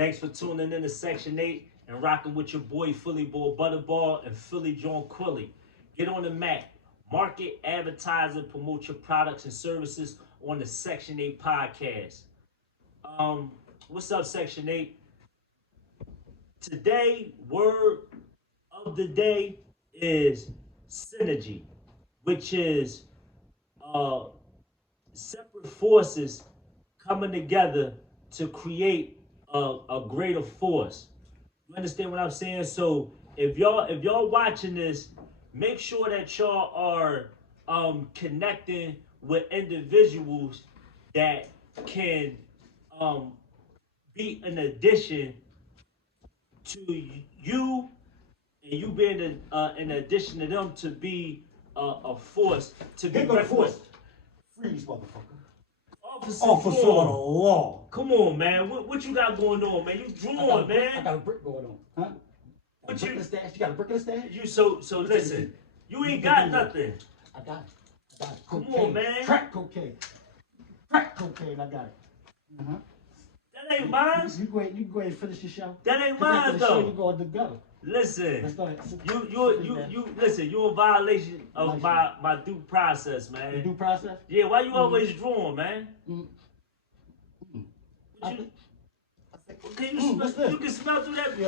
Thanks for tuning in to Section 8 and rocking with your boy Philly Boy Butterball and Philly John Quilly. Get on the map. Market, advertise, and promote your products and services on the Section 8 podcast. What's up, Section 8? Today, word of the day is synergy, which is separate forces coming together to create a greater force. You understand what I'm saying? So if y'all watching this, make sure that y'all are connecting with individuals that can be an addition to you, and you being an addition to them to be a force to be reckoned with. Freeze, motherfucker. Officer of the law. Come on, man. What you got going on, man? You drawing, man. I got a brick going on, huh? What you got a brick in the stash? You so listen. You ain't got nothing. I got it. Come Cocaine. on, man. Crack cocaine. Crack cocaine. I got it. That ain't mine. You go ahead and finish the show. That ain't mine though. You go together. Listen, Let's go ahead. you listen. You in violation of my due process, man. The due process? Yeah. Why you always drawing, man? You can smell through that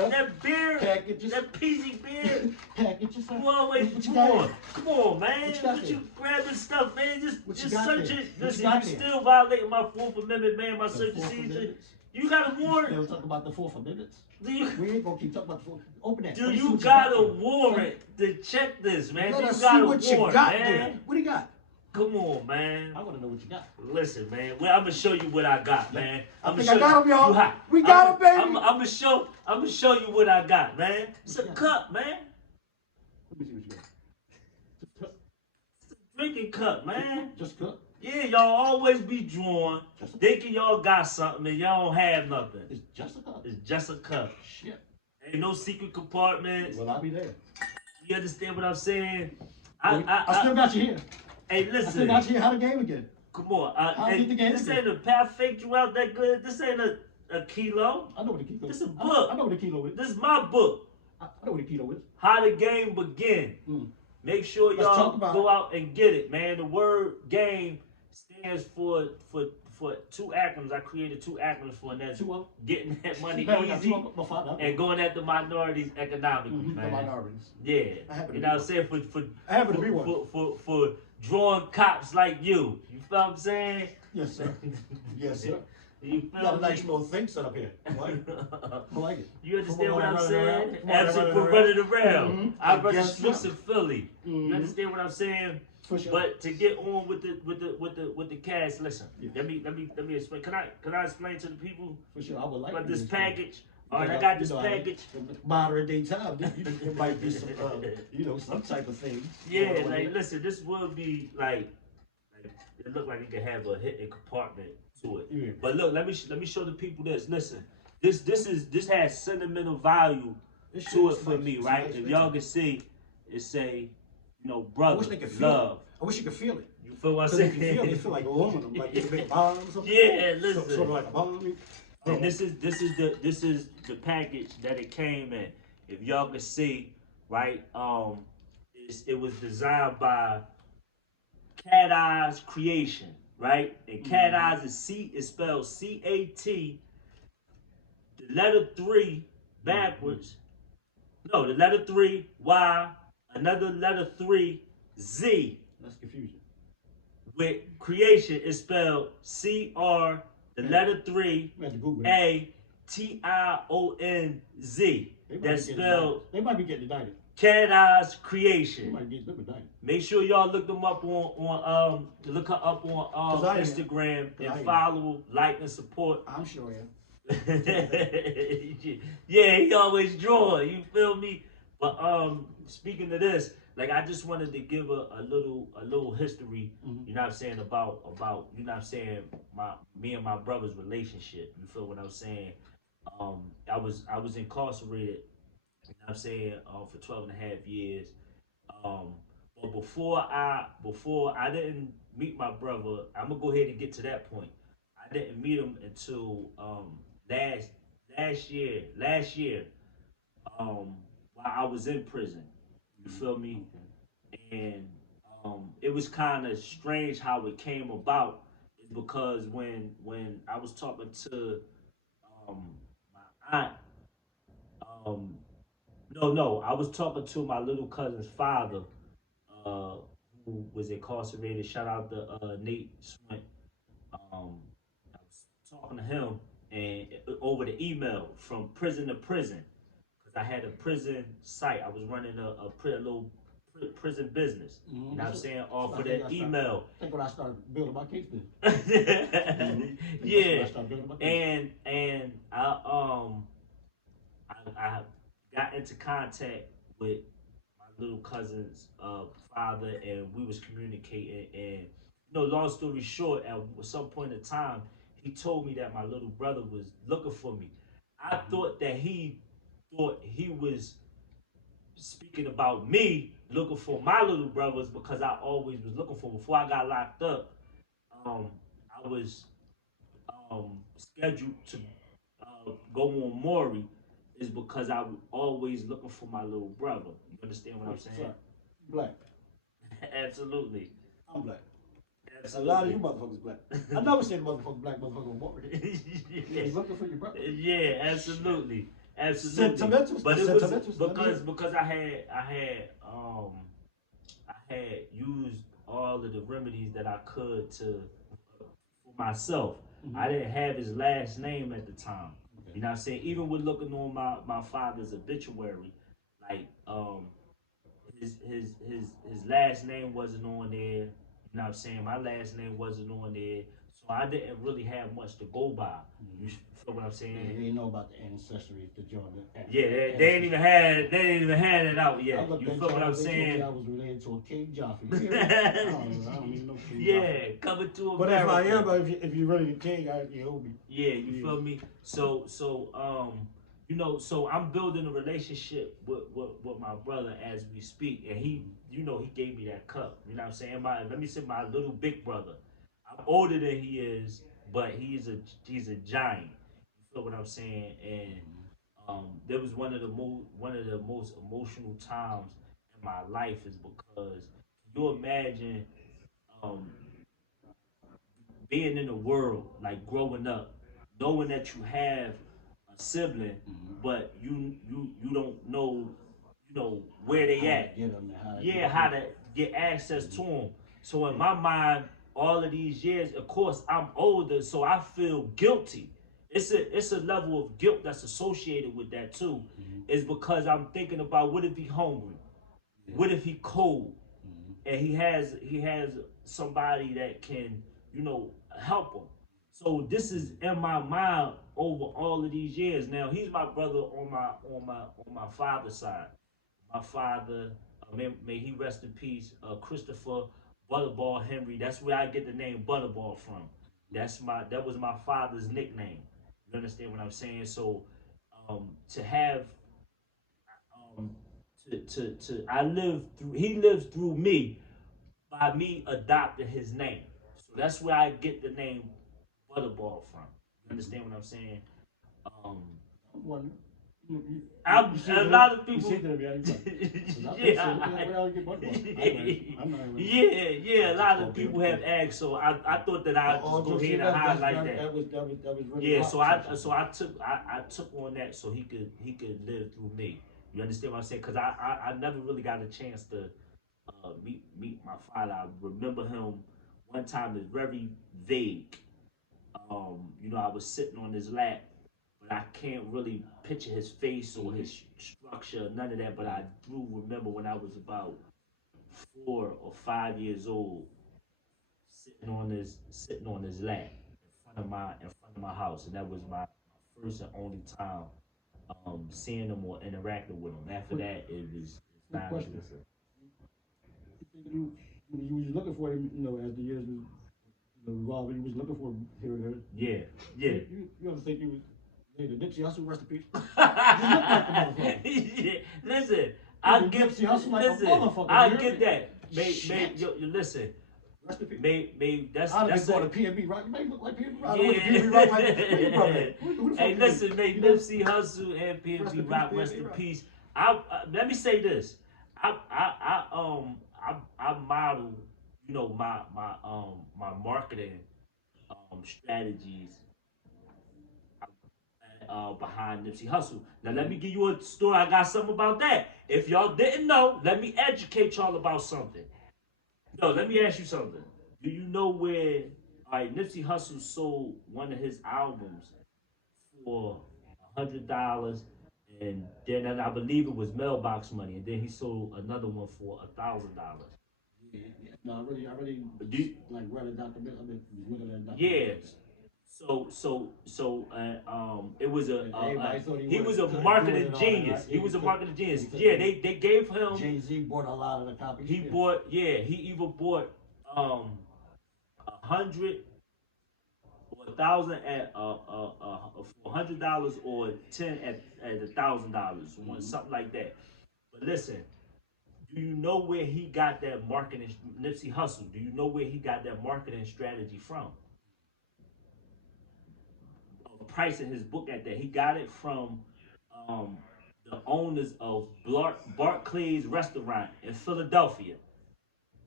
beer, that peasy beer. Packages. You always drawing. Come on, man. What you grabbing stuff, man? Just search it. Listen, you still violating my 4th Amendment, man. My search and seizure. You got a warrant. Still talking about the 4th Amendment. We ain't gonna keep talking about the 4th. Open that. Do you got a warrant to check this, man? Let us see what you got, man. What do you got? Come on, man. I want to know what you got. Listen, man. Well, I'm gonna show you what I got, man. I got him, y'all. We got him, baby. I'm gonna show you what I got, man. It's a cup, man. Let me see what you got. It's a drinking cup, man. Just cup. Yeah, y'all always be drawn, thinking y'all got something and y'all don't have nothing. It's just a cup. It's just a cup. Shit. Ain't no secret compartments. Well, I'll be there. You understand what I'm saying? I still got you here. Hey, listen. I still got you here. How the game again? Come on. This again. ain't a Pat faked you out that good. This ain't a kilo. I know what a kilo is. This is a book. I know what a kilo is. This is my book. I know what a kilo is. How the game begin. Make sure y'all go out and get it, man. The word game stands for 2 acronyms. I created 2 acronyms for, and that's getting that money easy and going at the minorities economically, man. The minorities. Yeah. You know what I'm saying? For drawing cops like you. You feel what I'm saying? Yes, sir. Yes, sir. You got a nice little thing set up here. I like it. You understand what I'm saying? Absent for running around. I run the streets of Philly. You understand what I'm saying? Sure. But to get on with the cast, listen. Let me explain. Can I explain to the people? For sure, I would like about this package. All right, I got this package. Modern day time. There might be some, some type of things. Yeah, like listen, this will be like it look like it could have a hidden compartment to it. Yeah. But look, let me show the people this. Listen, this has sentimental value to it for me, right? If y'all can see, it say, brother, love. I wish you could feel it. You feel what I'm saying? You feel like aluminum, like a big bomb or something. Yeah, listen. Sort of like a bomb. And this is the package that it came in. If y'all can see, right? It was designed by Cat Eyes Creation, right? And Cat Eyes is spelled C-A-T. The letter 3 backwards. No, the letter 3 Y. Another letter 3 Z. That's confusion. With creation is spelled C-R. The letter 3 A-T-I-O-N-Z. That's spelled. They might be getting indicted. Cat Eyes Creation. They might get indicted. Make sure y'all look them up on Instagram and follow, like, and support. I'm sure, yeah, he always drawing. You feel me? But speaking of this, like I just wanted to give a little history, you know what I'm saying, about you know what I'm saying, me and my brother's relationship. You feel what I'm saying? I was incarcerated, you know what I'm saying, for 12 and a half years. But before I didn't meet my brother, I'm gonna go ahead and get to that point. I didn't meet him until last last year, um, while I was in prison. You feel me? Okay. And it was kind of strange how it came about. Is because when I was talking to my aunt, um, no, I was talking to my little cousin's father, uh, who was incarcerated. Shout out to Nate Swint. I was talking to him and over the email from prison to prison because I had a prison site. I was running a little prison business. You know what I'm saying? Off of the email. I think when I started building my case business. Yeah, I started building my case. and I got into contact with my little cousin's father, and we was communicating. And long story short, at some point in time, he told me that my little brother was looking for me. I thought he was speaking about me looking for my little brothers because I always was looking for. Before I got locked up, um, I was scheduled to go on Maury is because I was always looking for my little brother. You understand what I'm saying? Sorry. Black. Absolutely. I'm black. Absolutely. A lot of you motherfuckers black. I never said motherfucker black motherfucker on Maury. You're looking for your brother. Yeah, absolutely. Absolutely. Sentimentals. But it was because I had used all of the remedies that I could to for myself. I didn't have his last name at the time. Okay. You know what I'm saying? Even with looking on my father's obituary, like his last name wasn't on there. You know what I'm saying? My last name wasn't on there. So I didn't really have much to go by. You feel what I'm saying? Yeah, they didn't know about the ancestry to join the Yeah, they ain't even had it out yet. You feel what I'm saying? I was related to a King Joffrey. I don't even know King Joffrey. Coming to America. But if I am, if you're really the king, you'll be. Yeah, you feel me? So so I'm building a relationship with my brother as we speak, and he gave me that cup. You know what I'm saying? Let me say my little big brother. I'm older than he is, but he's a giant. You feel what I'm saying? And there was one of the most emotional times in my life is because you imagine um, being in the world, like growing up, knowing that you have a sibling, but you don't know, where they at. Yeah, how to get access to them. So in my mind, all of these years, of course, I'm older, so I feel guilty. It's a level of guilt that's associated with that too. Is because I'm thinking about what if he hungry, what if he cold, and he has somebody that can help him. So this is in my mind over all of these years. Now he's my brother on my father's side. My father, may he rest in peace, Christopher Butterball Henry. That's where I get the name Butterball from. That was my father's nickname. You understand what I'm saying? So to have um, to I live through he lives through me by me adopting his name. So that's where I get the name Butterball from. You understand what I'm saying? Um, One. A lot of people. Yeah. A lot of people have asked, so I thought that I'd just go ahead and highlight that. That was really yeah. So I took on that so he could live through me. You understand what I'm saying? Because I never really got a chance to meet my father. I remember him one time is very vague. I was sitting on his lap, but I can't really picture his face or his structure, none of that. But I do remember when I was about 4 or 5 years old, sitting on his lap in front of my house, and that was my first and only time seeing him or interacting with him. After that, it was not. You was looking for him, as the years was revolving. You was looking for him here and there. Yeah. You ever think he was? Hey, the Nipsey Hussle, rest in peace. Yeah. Listen, I get that. Listen, Rest in peace. Made I'd that's been a going to PNB Rock. You may look like PNB Rock. I went to yeah. PNB Rock. Like, where you from, man? Who the fuck Hey, you listen, be? make You know? Nipsey Hussle and Rest PNB in peace, Rock rest PNB in Rock. peace. Let me say this. I model, you know, my marketing strategies behind Nipsey Hussle. Now let me give you a story. I got something about that. If y'all didn't know, let me educate y'all about something. Yo, let me ask you something. Do you know where Nipsey Hussle sold one of his albums for $100, and then I believe it was mailbox money, and then he sold another one for $1,000. Yeah, yeah. No, I really like read a document. I've been looking at a document. Yeah. It was Everybody thought he was a couldn't do it marketing and all that, right? genius. Yeah, He was a could. marketing genius. He Yeah, couldn't do they gave him. Jay Z bought a lot of the copies. He bought. Yeah, he either bought 100 or 1,000 at for $100 or 10 at $1,000, something like that. But listen, do you know where he got that marketing? Nipsey Hussle. Do you know where he got that marketing strategy from? Pricing his book at that. He got it from um, the owners of Barclays Restaurant in Philadelphia.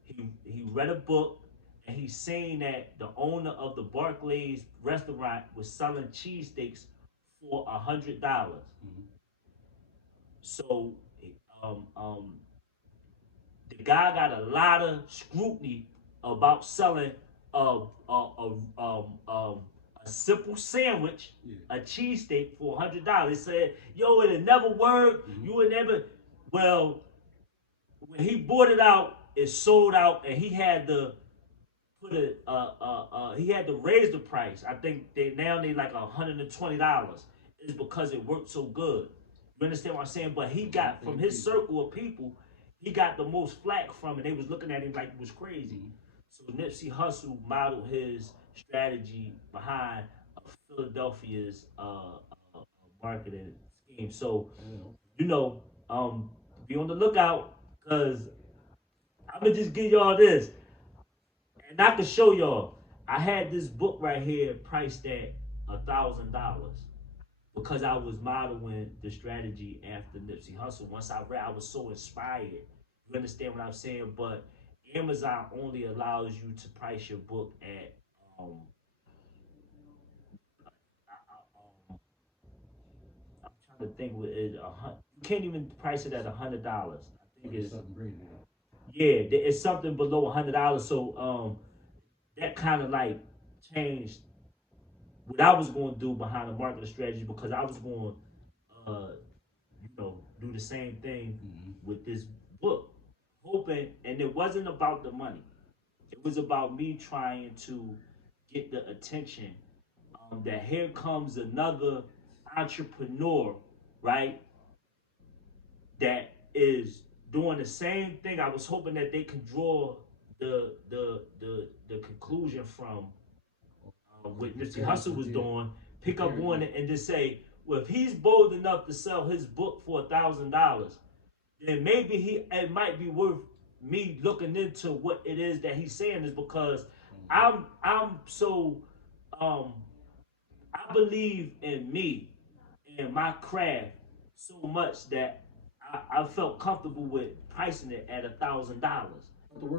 He read a book and he seen that the owner of the Barclays Restaurant was selling cheesesteaks for $100. So um, um, the guy got a lot of scrutiny about selling a simple sandwich, a cheesesteak for $100. They said, "Yo, it'll never work. You would never." Well, when he bought it out, it sold out, and he had to put it. He had to raise the price. I think they like $120. Is because it worked so good. You understand what I'm saying? But he got from his circle of people, he got the most flack from it. They was looking at him like it was crazy. So Nipsey Hussle modeled his strategy behind Philadelphia's marketing scheme. So you know, be on the lookout because I'm gonna just give y'all this, and I can show y'all. I had this book right here priced at $1,000 because I was modeling the strategy after Nipsey Hussle. Once I read, I was so inspired. You understand what I'm saying? But Amazon only allows you to price your book at I'm trying to think what is you can't even price it at $100. I think it's something crazy. yeah, it's something below $100. So that kind of like changed what I was going to do behind the marketing strategy because I was going uh, do the same thing with this book, hoping, and it wasn't about the money. It was about me trying to get the attention that here comes another entrepreneur, right? That is doing the same thing. I was hoping that they can draw the conclusion from what Nipsey Hussle was doing, pick up on it, and just say, well, if he's bold enough to sell his book for $1,000, then maybe it might be worth me looking into what it is that he's saying. Is because I'm so um I believe in me and my craft so much that I felt comfortable with pricing it at $1,000.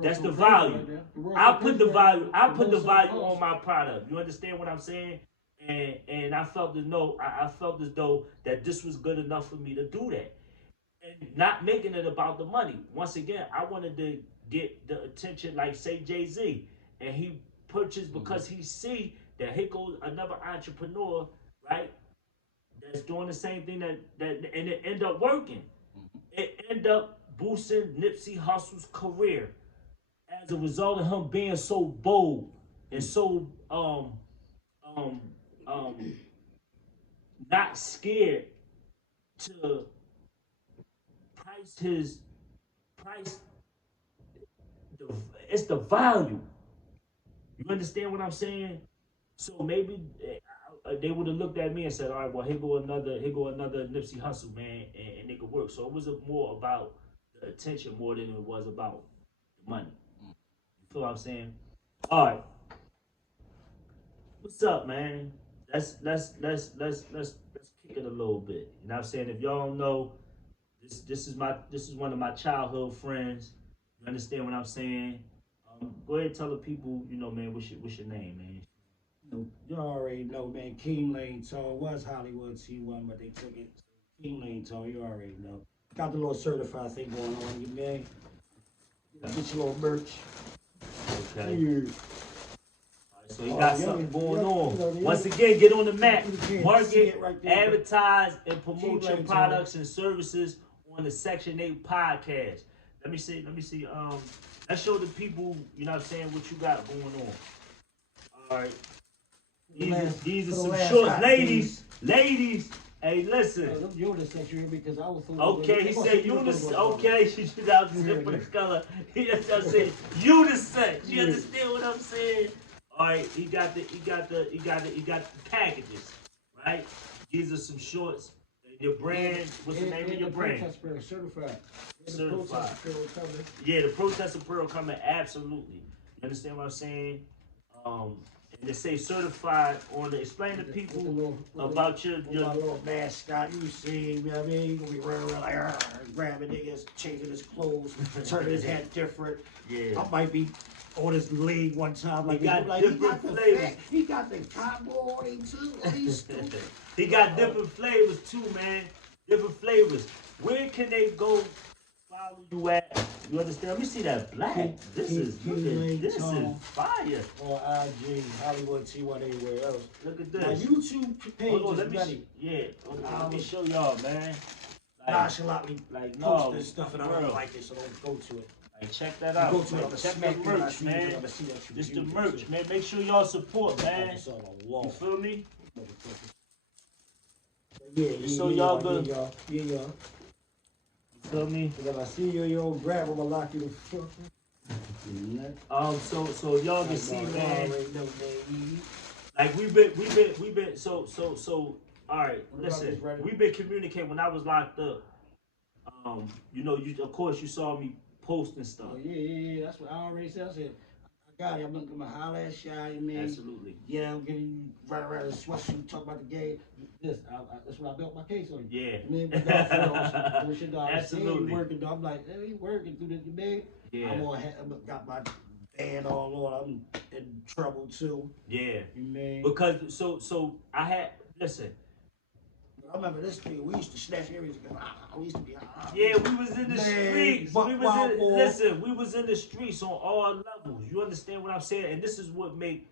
That's the value. I put the value. I put the value on my product. You understand what I'm saying? And I felt as though I felt as though that this was good enough for me to do that, and not making it about the money. Once again, I wanted to get the attention, like say Jay-Z, and he purchased because he see that here goes another entrepreneur, right? That's doing the same thing and it end up working. It end up boosting Nipsey Hussle's career as a result of him being so bold and so um um not scared to price his price the it's the value. You understand what I'm saying? So maybe they would have looked at me and said, "All right, well, here go another Nipsey Hussle, man, and it could work." So it was more about the attention more than it was about the money. You feel what I'm saying? All right, what's up, man? Let's kick it a little bit. You know what I'm saying? If y'all don't know, this is one of my childhood friends. You understand what I'm saying? Go ahead and tell the people, man, what's your name, man? You already know, man. Keem Lane Tone was Hollywood T1, but they took it. Keem Lane Tone, you already know. Got the little certified thing going on, you man. Get your little merch. Okay. Yeah. So you got something going on. Once again, get on the map, market, advertise, and promote your products and services on the Section 8 podcast. Let me see. Let's show the people, you know what I'm saying, what you got going on. All right. These are some shorts. Ladies. Hey, listen. Unisex because I was okay, he said unisex. Okay, she should have for the color. He just said unisex. You understand what I'm saying? All right, he got the packages, right? These are some shorts. Your brand, what's the name of your brand? Certified. Certified. Yeah, the protest apparel coming. Absolutely. You understand what I'm saying? And they say certified on the. Explain to people about your little mascot. You see, you know what I mean? He's gonna be running around like grabbing niggas, changing his clothes, turning his head different. Yeah. I might be on his leg one time. Like, he got different flavors. He got the cotton too. He's stupid. He got different flavors too, man. Different flavors. Where can they go follow you at? You understand? Let me see that black. This is fire. Or IG, Hollywood T1 anywhere else. Look at this. My YouTube page is ready. Let me show y'all, man. Nonchalantly post this stuff and I don't like it, so don't go to it. Like, check that out. Check the merch, man. This the merch, man. Make sure y'all support, man. You feel me? Yeah, so y'all good. Yeah. You feel me? If I see you, grab them, I'll lock you the fuck up. So y'all can see, man. Like we've been so all right, listen. We've been communicating when I was locked up. Of course you saw me posting stuff. Oh, yeah. That's what I already said. I said, I got it. I'm gonna holler at Shy, man. Absolutely. Yeah, I'm getting you right around the sweatshirt, talk about the game. That's what I built my case on. Yeah. Man, absolutely. Working, I'm like, hey, working through this, man. Yeah. I'm got my band all on. I'm in trouble too. Yeah. Man. Because so I had listen. I remember this thing. We used to snatch areas. We used to be. Yeah, we was in the streets. We was in the streets on all levels. You understand what I'm saying? And this is what make,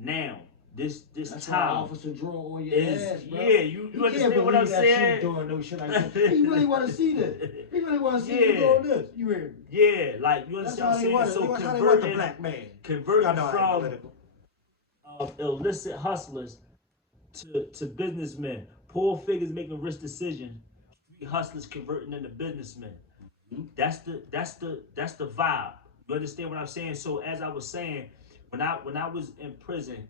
now this That's time. Officer draw on your ass, bro. Yeah, you understand what I'm saying? Doing no shit like that. He really want to see this. He really want to see you doing this. You hear me? Yeah, like you understand what I'm saying? So that's how they want the black man. Converting from illicit hustlers to businessmen, poor figures making rich decisions, street hustlers converting into businessmen. Mm-hmm. That's the vibe. You understand what I'm saying? So as I was saying, when I was in prison,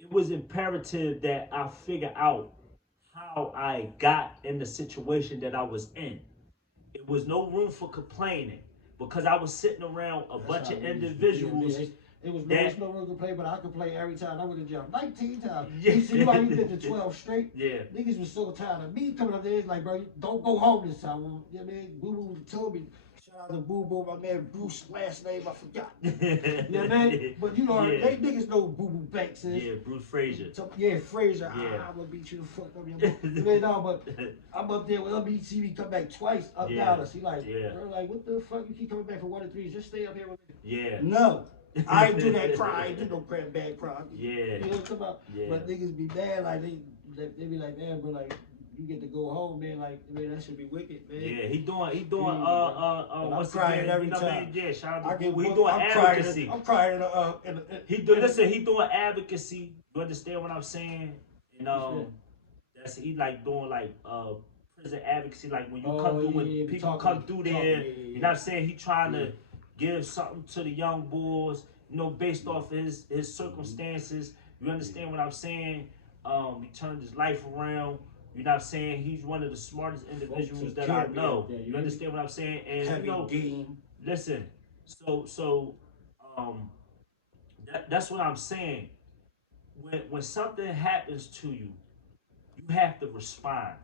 it was imperative that I figure out how I got in the situation that I was in. It was no room for complaining because I was sitting around a bunch of individuals. It was no room to play, but I could play every time I went to jail. 19 times. You see why you did the 12 straight? Yeah. Niggas was so tired of me coming up there. It's like, bro, don't go home this time. You know what I mean? Boo Boo told me. Shout out to Boo Boo, my man Bruce, last name I forgot. You know what I mean? But you know, they niggas know Boo Boo Banks is. Yeah, Bruce Frazier. So, yeah, Frazier. Yeah. I'm gonna beat you the fuck up. But I'm up there with LBTV come back twice, up Dallas. He like, bro, like, what the fuck? You keep coming back for 1 and 3? Just stay up here with me. Yeah. No. I ain't do that crime. I ain't do no bad crime. Yeah. You know what I'm talking about? Yeah. But niggas be mad, like they be like, man, bro, like you get to go home, man. Like, man, that should be wicked, man. Yeah, he doing what's crying every time. Yeah, shout out to he doing advocacy. I'm crying he doing advocacy. You understand what I'm saying? And he like doing like prison advocacy. Like when you come through, when people come through there, you know what I'm saying? He trying to give something to the young boys, based off of his circumstances. You understand what I'm saying? He turned his life around. You know what I'm saying? He's one of the smartest individuals that I know. You understand what I'm saying? And you know, game. listen. Um, that's what I'm saying. When something happens to you, you have to respond.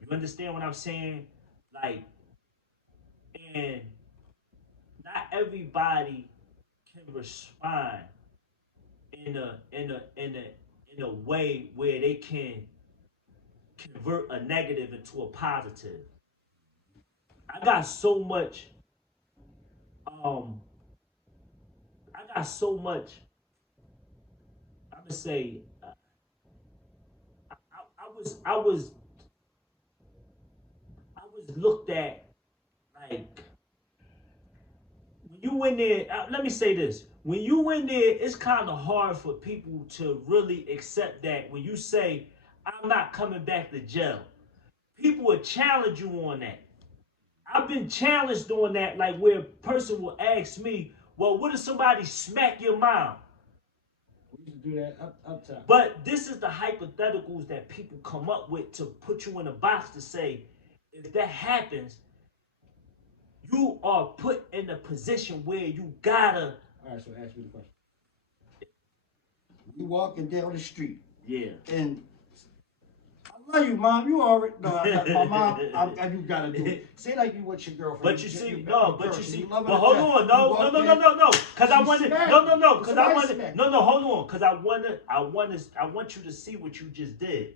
You understand what I'm saying? Like, and not everybody can respond in a way where they can convert a negative into a positive. I got so much um I got so much I'm gonna say I was looked at like when you in there, let me say this. When you in there, it's kind of hard for people to really accept that when you say, I'm not coming back to jail. People will challenge you on that. I've been challenged on that, like where a person will ask me, well, what if somebody smack your mom? We used to do that up top. But this is the hypotheticals that people come up with to put you in a box to say, if that happens, you are put in a position where you gotta. All right, so ask me the question. We walking down the street. Yeah. And I love you, mom. You already no. My mom. You gotta do it. Say like you with your girlfriend. But you see, no. But you see. But hold on, no. Cause I want to. No. Cause I want to. No. Hold on. Cause I want you to see what you just did.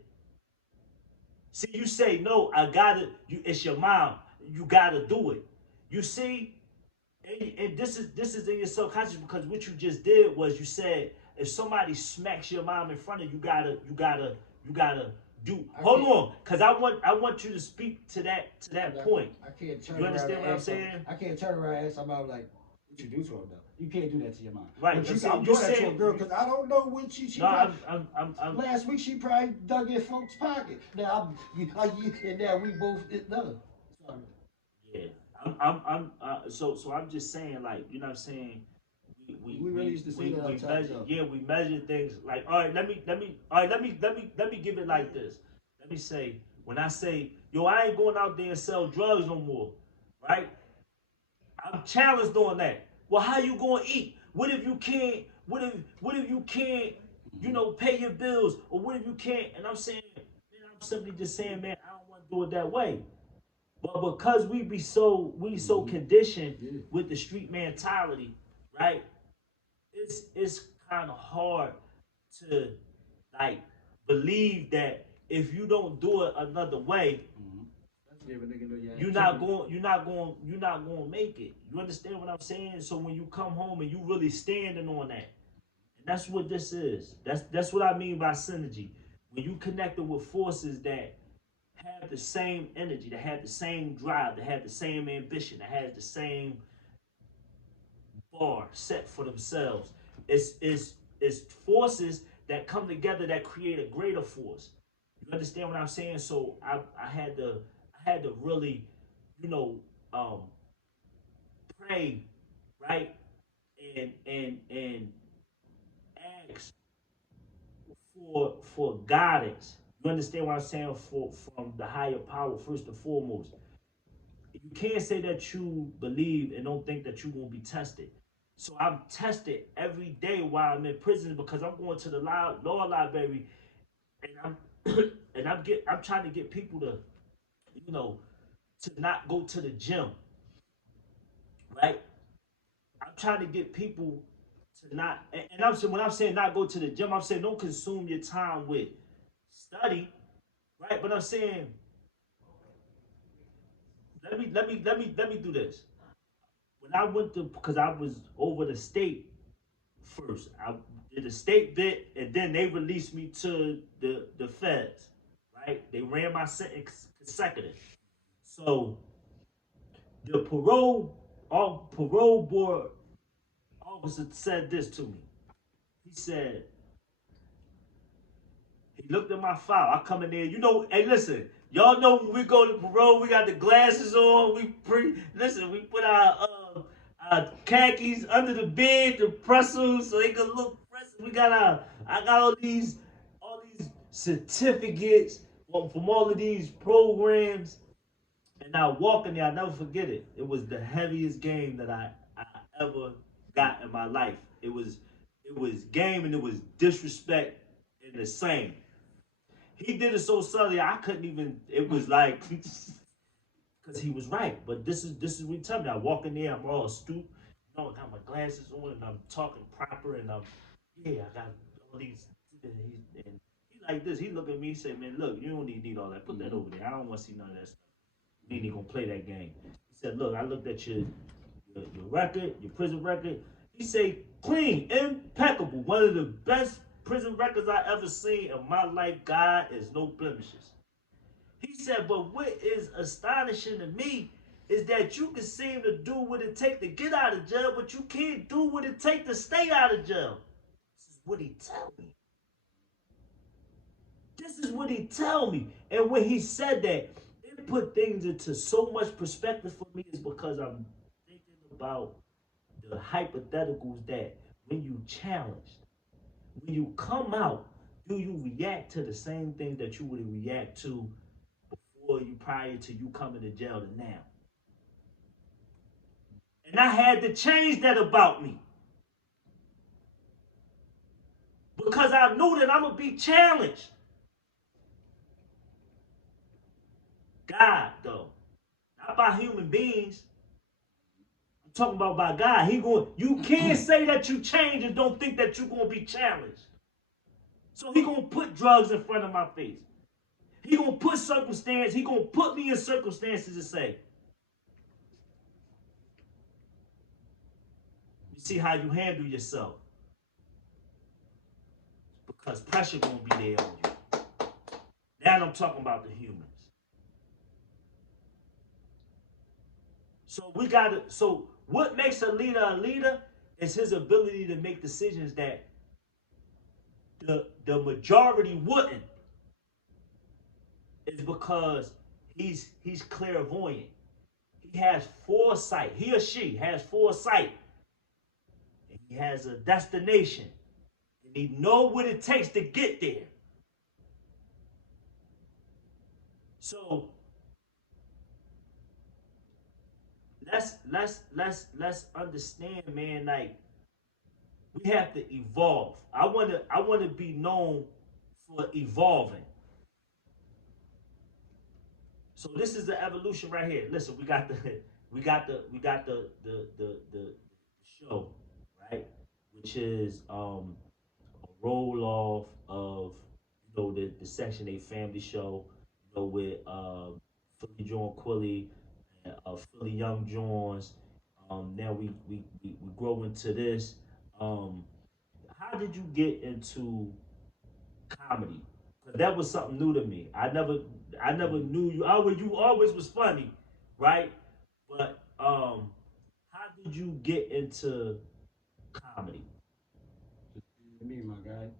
See, you say no. I gotta. It's your mom. You gotta do it. You see, and this is in your subconscious because what you just did was you said if somebody smacks your mom in front of you, you gotta do. Hold on, because I want you to speak to that point. I can't turn. You understand what I'm saying? I can't turn around and ask somebody like, what you do to her though? You can't do that to your mom. Right. But you can do that to a girl because I don't know what she. No, probably, last week she probably dug in folks' pocket. Now and now we both no. Sorry. Yeah. So I'm just saying, like, you know what I'm saying. We really used to say that. We measure, yeah, we measure things like, all right, let me give it like this. Let me say, when I say, yo, I ain't going out there and sell drugs no more, right? I'm challenged on that. Well, how you gonna eat? What if you can't? What if you can't? You know, pay your bills, or what if you can't? And I'm saying, man, I'm simply just saying, man, I don't want to do it that way. But because we so conditioned with the street mentality, right? It's kind of hard to like believe that if you don't do it another way, you're not going to make it. You understand what I'm saying? So when you come home and you really standing on that, and that's what this is. That's what I mean by synergy. When you connected with forces that have the same energy, that have the same drive, that have the same ambition, that has the same bar set for themselves. It's forces that come together that create a greater force. You understand what I'm saying? So I had to really, you know, pray, right, and ask for guidance. You understand what I'm saying? From the higher power first and foremost. You can't say that you believe and don't think that you're gonna be tested. So I'm tested every day while I'm in prison because I'm going to the law library and I'm trying to get people to, you know, to not go to the gym, right? I'm trying to get people to not, and I'm saying when I'm saying not go to the gym, I'm saying don't consume your time with study, right? But I'm saying let me do this. When I went to, because I was over the state first. I did the state bit, and then they released me to the feds. Right? They ran my sentence consecutive. So the parole board officer said this to me. He said, he looked at my file. I come in there, you know, hey, listen, y'all know when we go to parole, we got the glasses on. We we put our khakis under the bed to press them so they can look fresh. I got all these certificates. from all of these programs, and I walk in there, I'll never forget it. It was the heaviest game that I ever got in my life. It was game and it was disrespect in the same. He did it so subtly I couldn't even. It was like because he was right. But this is what he told me. I walk in there, I'm all astute, I got my glasses on and I'm talking proper and I got all these and he like this. He look at me, and say, man, look, you don't need all that. Put that over there. I don't want to see none of that stuff. We ain't gonna play that game. He said, look, I looked at your record, your prison record. He said, clean, impeccable, one of the best prison records I ever seen in my life. God is no blemishes. He said, but what is astonishing to me is that you can seem to do what it takes to get out of jail, but you can't do what it takes to stay out of jail. This is what he tell me. This is what he tell me. And when he said that, it put things into so much perspective for me is because I'm thinking about the hypotheticals that when you challenged, when you come out, do you react to the same things that you would react to before you prior to you coming to jail to now? And I had to change that about me. Because I knew that I'm gonna be challenged. God though. Not by human beings. I'm talking about by God. You can't say that you change and don't think that you're gonna be challenged. So he gonna put drugs in front of my face. He gonna put circumstance, he gonna put me in circumstances to say, you see how you handle yourself. Because pressure gonna be there on you. Now I'm talking about the humans. So what makes a leader is his ability to make decisions that the majority wouldn't. Is because he's clairvoyant. He has foresight. He or she has foresight. And he has a destination. And he know what it takes to get there. So let's understand, man, like we have to evolve. I wanna be known for evolving. So this is the evolution right here. Listen, we got the show, right? Which is a roll off of the Section 8 family show, with Philly John Quilly and Philly Young Johns. Now we grow into this. Um, how did you get into comedy? 'Cause that was something new to me. I never knew you. You always was funny, right? But how did you get into comedy? Me, my guy.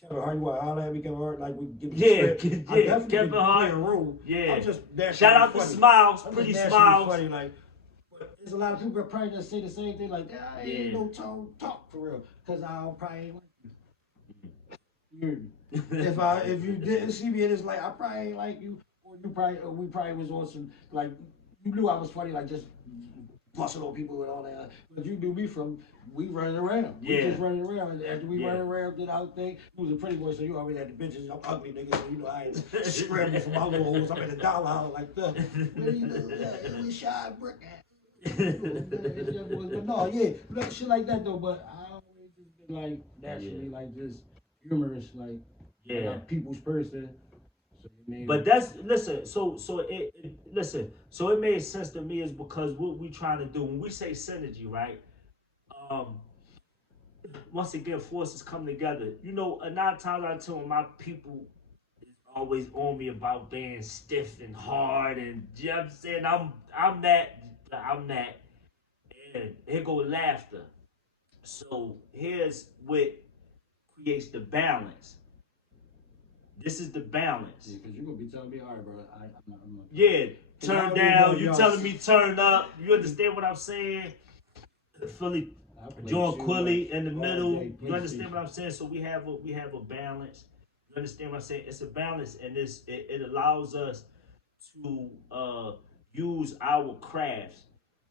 Kevin Hart, you want to holler at me, Kevin Hart? Like, we give me Yeah, script. I yeah, definitely Kevin Hart. play a role. Yeah. I'm just naturally Shout out to funny. Smiles, I'm Pretty just naturally Smiles. funny, like, but there's a lot of people that probably just say the same thing, like, I ain't no tone talk for real, because I don't probably ain't like you. If you didn't see me in this light, I probably ain't like you, or we probably was on some, like, you knew I was funny, like, just busting on people and all that. But you knew me from we running around. Yeah. We just running around. And after we Yeah. running around, did our thing. You was a pretty boy, so you always had the bitches. I'm ugly, nigga, so I ain't scrambling for my little hoes. I'm in the dollar house like that. What do you do? Yeah, we shy brick at. But no, yeah, shit like that though. But I always just been like naturally, like just humorous, like a people's person. So, But that's listen. Listen. So it made sense to me is because what we trying to do when we say synergy, right? Um, Once again, forces come together. 9 times out of 10, my people is always on me about being stiff and hard, and you know what I'm saying I'm that, and here go laughter. So here's what creates the balance. This is the balance. Yeah, because you're going to be telling me, all right, bro, I'm not. Yeah, turn down, you telling me turn up. You understand what I'm saying? Philly, John Quilly in the middle. You understand what I'm saying? So we have a balance. You understand what I'm saying? It's a balance, and it allows us to use our crafts,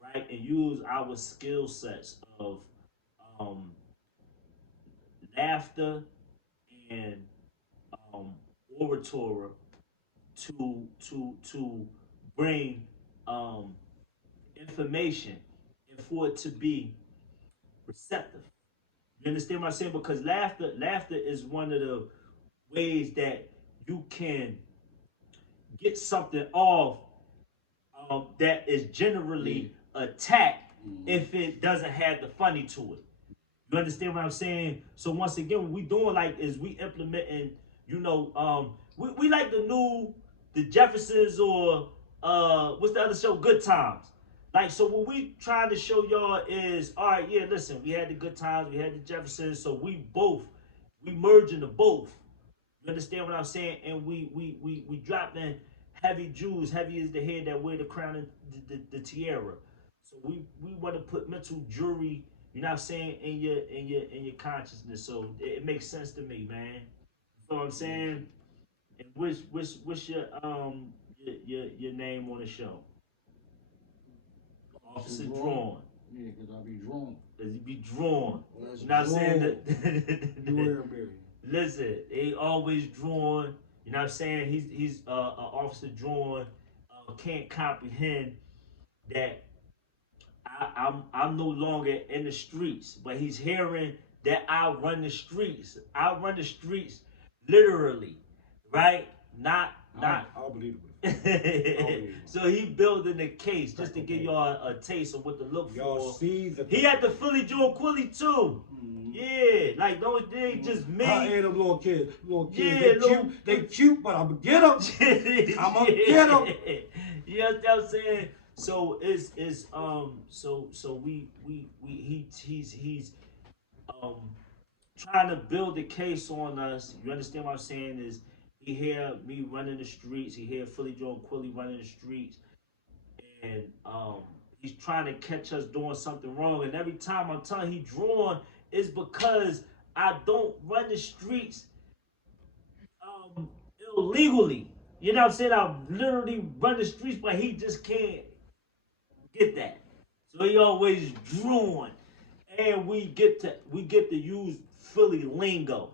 right, and use our skill sets of um, laughter and um, oratory to bring um, information and for it to be receptive. You understand what I'm saying? Because laughter is one of the ways that you can get something off that is generally attacked if it doesn't have the funny to it. You understand what I'm saying? So once again, what we doing like is we implementing, we like the Jeffersons or what's the other show? Good Times. Like, so what we trying to show y'all is, all right, yeah, listen, we had the Good Times, we had the Jeffersons, so we merging the both. You understand what I'm saying? And we dropping heavy jewels, heavy is the head that wear the crown and the tiara. So we want to put mental jewelry, you know what I'm saying, in your consciousness. So it makes sense to me, man. You know what I'm saying? And what's your name on the show? Officer Drawn. Yeah, because I be drawn. Cause he be drawn. Let's You know what I'm saying? You wear a Listen, he always drawn. You know what I'm saying? He's an officer drawn. Can't comprehend that I'm no longer in the streets, but he's hearing that I run the streets. I run the streets literally, right? Not. I'll believe it. So he building the case just to give y'all a taste of what to look y'all for. See the he had the Philly Joe Quilly too. Yeah, like don't they just me. I hate them little kids. Yeah, they cute, but I'm gonna get them. I'm gonna get them. You know what I'm saying? So he's trying to build the case on us. You understand what I'm saying? Is he hear me running the streets? He hear Philly Joe Quilly running the streets, and he's trying to catch us doing something wrong. And every time I'm telling he drawn is because I don't run the streets illegally. You know what I'm saying? I literally run the streets, but he just can't get that. So he always drawn. And we get to use Philly lingo.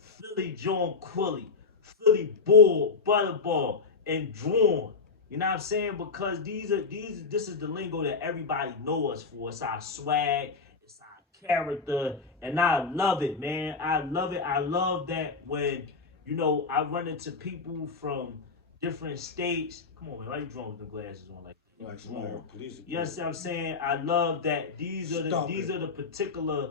Philly John Quilly, Philly Bull, Butterball, and Drawn. You know what I'm saying? Because this is the lingo that everybody know us for. It's our swag, it's our character, and I love it, man. I love it. I love that when I run into people from different states. Come on, man, why you drawing with the glasses on like that? Police. You understand what I'm saying? I love that these are the particular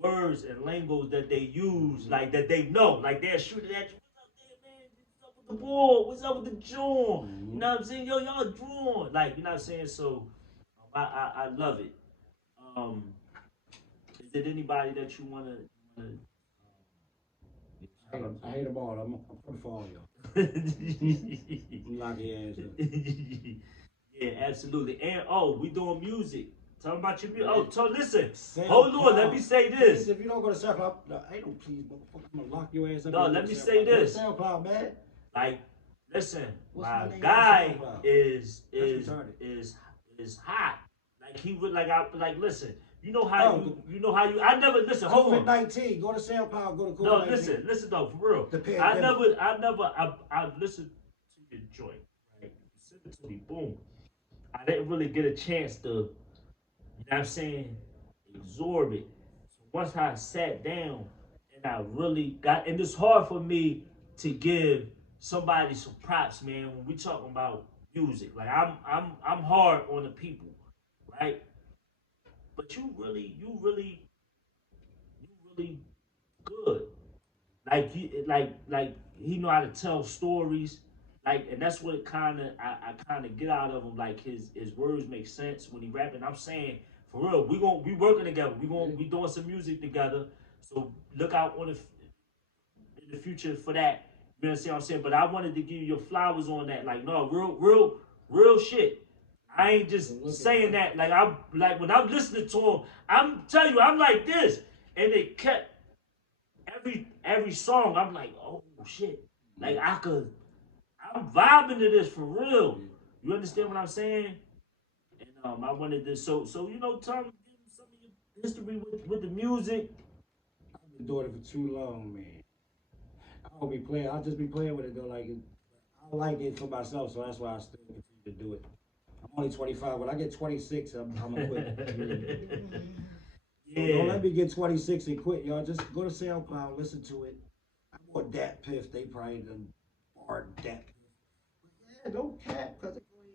words and lingo's that they use, like that they know, like they're shooting at you. What's up there, man? What's up with the ball? What's up with the jaw? You know what I'm saying? Yo, y'all drawn, like, you know what I'm saying? So I love it. Is there anybody that you wanna I hate them all. I'm coming for all y'all. Lock your ass up. Yeah, absolutely. And we doing music. Talking about your music. Oh, so listen. SoundCloud. Hold on. Let me say this. Please, if you don't go to SoundCloud, ain't no please, motherfucker. I'm gonna lock your ass up. No, let me say this. SoundCloud, man. Like, listen, What's my guy is hot. Like he would like listen. You know how you. I never listen. Hold on. COVID-19. Go to SoundCloud. Go to COVID-19. No, listen though, for real. I listened to your joint. Right, you sent it to me. Boom. I didn't really get a chance to, you know what I'm saying, absorb it. So once I sat down and I really got, and it's hard for me to give somebody some props, man. When we talking about music, like I'm hard on the people, right? But you really good. Like he know how to tell stories. Like, and that's what I kind of get out of him. Like his words make sense when he rapping. I'm saying for real, we working together. We doing some music together. So look out in the future for that. You know what I'm saying? But I wanted to give you your flowers on that. Like, no, real shit. I ain't just saying that. Like I'm like when I'm listening to him, I'm telling you, I'm like this, and it kept every song, I'm like, oh shit, like I'm vibing to this for real. You understand what I'm saying? And I wanted to Tom, give me some of your history with the music. I've been doing it for too long, man. I don't be playing. I'll just be playing with it though. I like it for myself, so that's why I still continue to do it. I'm only 25. When I get 26, I'm gonna quit. So don't Yeah. let me get 26 and quit, y'all. Just go to SoundCloud, listen to it. I'm on Dat Piff. They probably done barred Dat Piff. Yeah, don't cap, cause it go in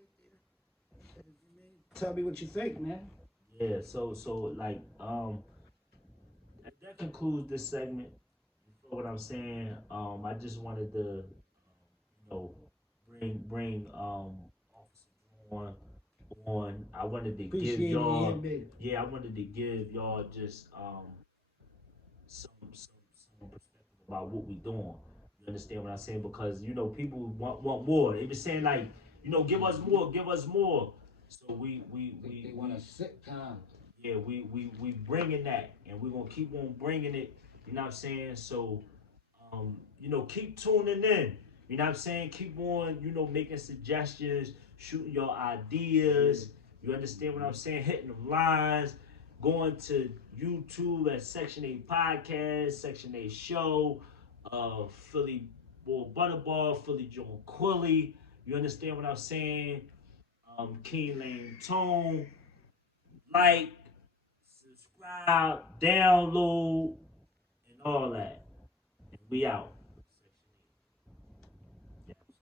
there. Tell me what you think, man. Yeah, so like that concludes this segment. You know what I'm saying? I just wanted to know bring Officer Drawn on. I wanted to give Appreciate it, yeah, y'all man. I wanted to give y'all just some perspective about what we doing. You understand what I'm saying? Because people want more. They been saying like, give us more, give us more. So They want a sitcom. yeah, we bringing that, and we're gonna keep on bringing it. You know what I'm saying? So, keep tuning in. You know what I'm saying? Keep on, making suggestions, shooting your ideas. You understand what I'm saying? Hitting them lines. Going to YouTube at Section Eigh8 Podcast, Section Eigh8 Show, Philly Bull Butterball, Philly John Quilly. You understand what I'm saying? Keem Lane Tone. Like, subscribe, download, and all that. And we out.